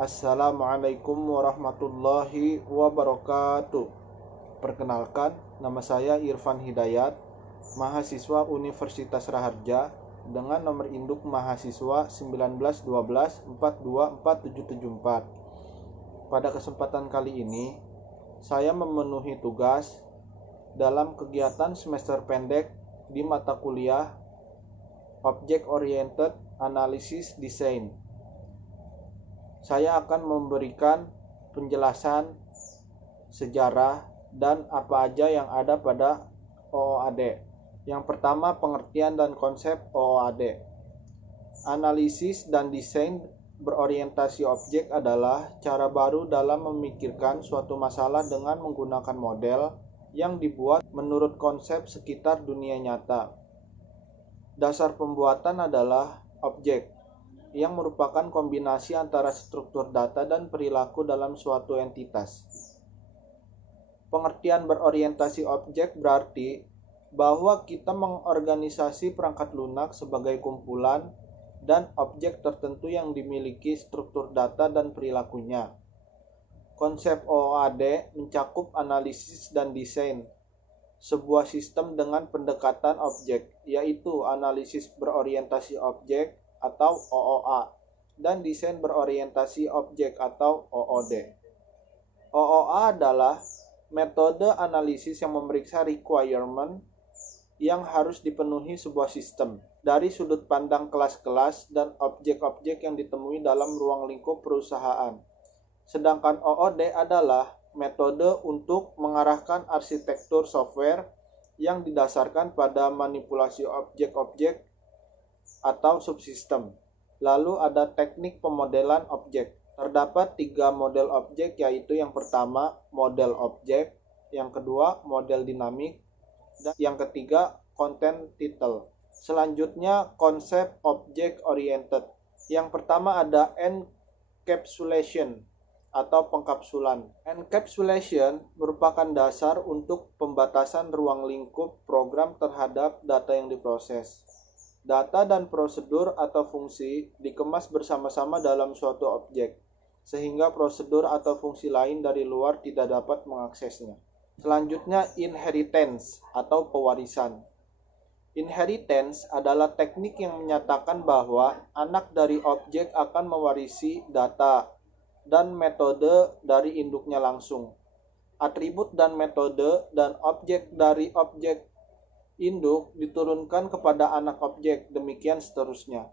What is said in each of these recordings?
Assalamualaikum warahmatullahi wabarakatuh. Perkenalkan, nama saya Irfan Hidayat, mahasiswa Universitas Raharja dengan nomor induk mahasiswa 1912424774. Pada kesempatan kali ini, saya memenuhi tugas dalam kegiatan semester pendek di mata kuliah Object Oriented Analysis Design. Saya akan memberikan penjelasan sejarah dan apa aja yang ada pada OOAD. Yang pertama, pengertian dan konsep OOAD. Analisis dan desain berorientasi objek adalah cara baru dalam memikirkan suatu masalah dengan menggunakan model yang dibuat menurut konsep sekitar dunia nyata. Dasar pembuatan adalah objek, yang merupakan kombinasi antara struktur data dan perilaku dalam suatu entitas. Pengertian berorientasi objek berarti bahwa kita mengorganisasi perangkat lunak sebagai kumpulan dan objek tertentu yang dimiliki struktur data dan perilakunya. Konsep OOAD mencakup analisis dan desain sebuah sistem dengan pendekatan objek, yaitu analisis berorientasi objek atau OOA, dan desain berorientasi objek atau OOD. OOA adalah metode analisis yang memeriksa requirement yang harus dipenuhi sebuah sistem dari sudut pandang kelas-kelas dan objek-objek yang ditemui dalam ruang lingkup perusahaan. Sedangkan OOD adalah metode untuk mengarahkan arsitektur software yang didasarkan pada manipulasi objek-objek atau subsistem. Lalu ada teknik pemodelan objek. Terdapat 3 model objek, yaitu yang pertama model objek, yang kedua model dinamik, dan yang ketiga content title. Selanjutnya konsep object oriented. Yang pertama ada encapsulation atau pengkapsulan. Encapsulation merupakan dasar untuk pembatasan ruang lingkup program terhadap data yang diproses. Data dan prosedur atau fungsi dikemas bersama-sama dalam suatu objek, sehingga prosedur atau fungsi lain dari luar tidak dapat mengaksesnya. Selanjutnya, inheritance atau pewarisan. Inheritance adalah teknik yang menyatakan bahwa anak dari objek akan mewarisi data dan metode dari induknya langsung. Atribut dan metode dan objek dari objek induk diturunkan kepada anak objek, demikian seterusnya.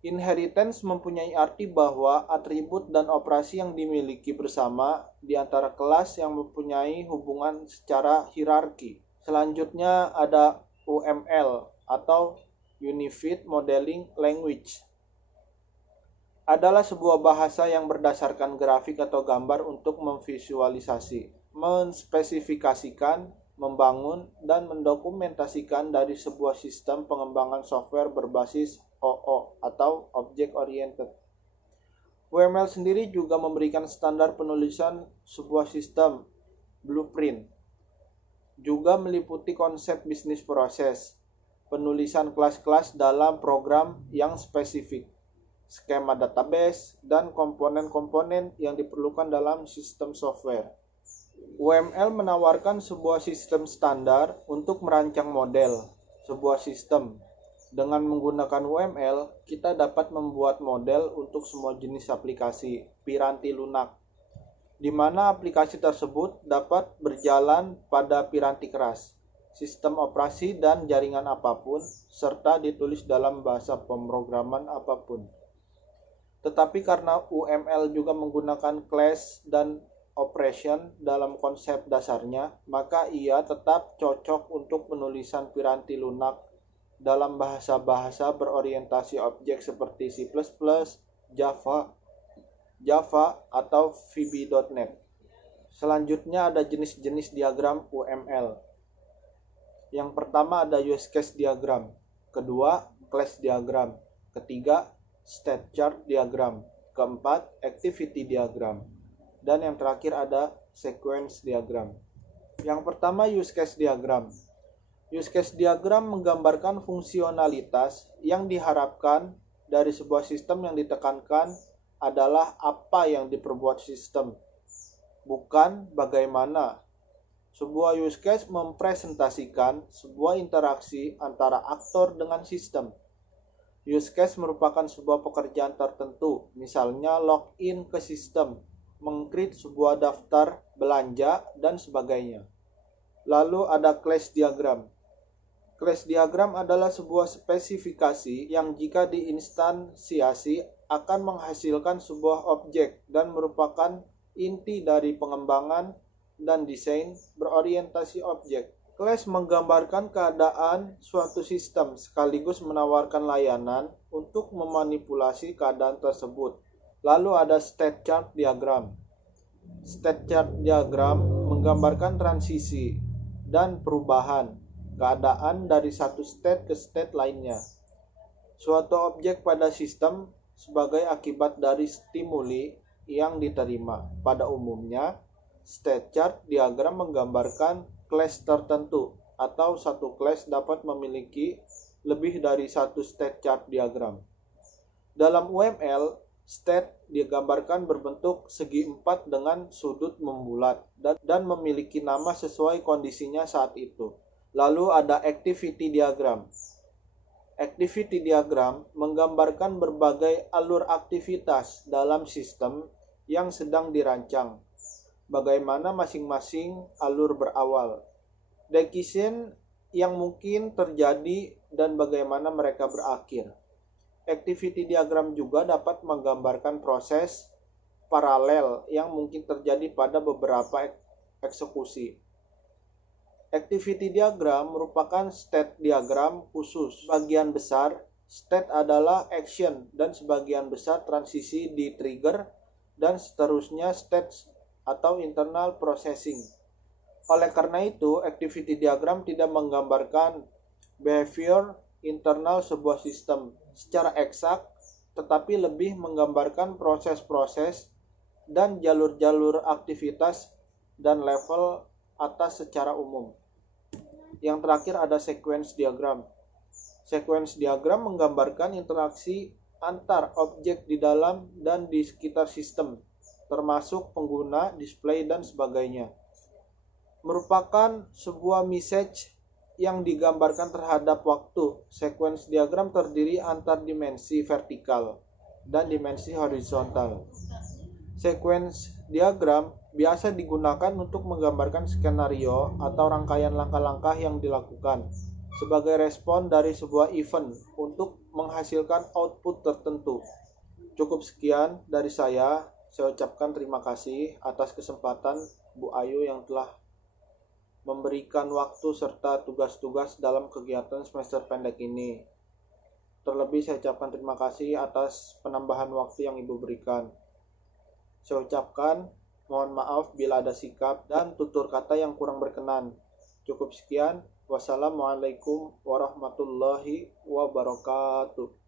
Inheritance mempunyai arti bahwa atribut dan operasi yang dimiliki bersama di antara kelas yang mempunyai hubungan secara hierarki. Selanjutnya ada UML atau Unified Modeling Language. Adalah sebuah bahasa yang berdasarkan grafik atau gambar untuk memvisualisasi, menspesifikasikan, membangun, dan mendokumentasikan dari sebuah sistem pengembangan software berbasis OO atau Object Oriented. UML sendiri juga memberikan standar penulisan sebuah sistem, blueprint. Juga meliputi konsep bisnis proses, penulisan kelas-kelas dalam program yang spesifik, skema database, dan komponen-komponen yang diperlukan dalam sistem software. UML menawarkan sebuah sistem standar untuk merancang model sebuah sistem. Dengan menggunakan UML, kita dapat membuat model untuk semua jenis aplikasi piranti lunak, di mana aplikasi tersebut dapat berjalan pada piranti keras, sistem operasi dan jaringan apapun, serta ditulis dalam bahasa pemrograman apapun. Tetapi karena UML juga menggunakan class dan operation dalam konsep dasarnya, maka ia tetap cocok untuk penulisan piranti lunak dalam bahasa-bahasa berorientasi objek seperti C++, Java, atau VB.NET. Selanjutnya ada jenis-jenis diagram UML. Yang pertama ada use case diagram, kedua class diagram, ketiga state chart diagram, keempat activity diagram, dan yang terakhir ada sequence diagram. Yang pertama use case diagram. Use case diagram menggambarkan fungsionalitas yang diharapkan dari sebuah sistem yang ditekankan adalah apa yang diperbuat sistem, bukan bagaimana. Sebuah use case mempresentasikan sebuah interaksi antara aktor dengan sistem. Use case merupakan sebuah pekerjaan tertentu, misalnya login ke sistem, meng-create sebuah daftar belanja, dan sebagainya. Lalu ada class diagram. Class diagram adalah sebuah spesifikasi yang jika diinstansiasi akan menghasilkan sebuah objek dan merupakan inti dari pengembangan dan desain berorientasi objek. Class menggambarkan keadaan suatu sistem sekaligus menawarkan layanan untuk memanipulasi keadaan tersebut. Lalu ada state chart diagram. State chart diagram menggambarkan transisi dan perubahan keadaan dari satu state ke state lainnya. Suatu objek pada sistem sebagai akibat dari stimuli yang diterima. Pada umumnya, state chart diagram menggambarkan class tertentu atau satu class dapat memiliki lebih dari satu state chart diagram. Dalam UML, state digambarkan berbentuk segi empat dengan sudut membulat dan memiliki nama sesuai kondisinya saat itu. Lalu ada activity diagram. Activity diagram menggambarkan berbagai alur aktivitas dalam sistem yang sedang dirancang. Bagaimana masing-masing alur berawal, decision yang mungkin terjadi, dan bagaimana mereka berakhir. Activity diagram juga dapat menggambarkan proses paralel yang mungkin terjadi pada beberapa eksekusi. Activity diagram merupakan state diagram khusus. Sebagian besar state adalah action dan sebagian besar transisi di trigger dan seterusnya state atau internal processing. Oleh karena itu, activity diagram tidak menggambarkan behavior internal sebuah sistem secara eksak, tetapi lebih menggambarkan proses-proses dan jalur-jalur aktivitas dan level atas secara umum. Yang terakhir ada sequence diagram. Sequence diagram menggambarkan interaksi antar objek di dalam dan di sekitar sistem, termasuk pengguna, display, dan sebagainya. Merupakan sebuah message yang digambarkan terhadap waktu. Sequence diagram terdiri antar dimensi vertikal dan dimensi horizontal. Sequence diagram biasa digunakan untuk menggambarkan skenario atau rangkaian langkah-langkah yang dilakukan sebagai respon dari sebuah event untuk menghasilkan output tertentu. Cukup sekian dari saya. Saya ucapkan terima kasih atas kesempatan Bu Ayu yang telah memberikan waktu serta tugas-tugas dalam kegiatan semester pendek ini. Terlebih saya ucapkan terima kasih atas penambahan waktu yang Ibu berikan. Saya ucapkan mohon maaf bila ada sikap dan tutur kata yang kurang berkenan. Cukup sekian. Wassalamualaikum warahmatullahi wabarakatuh.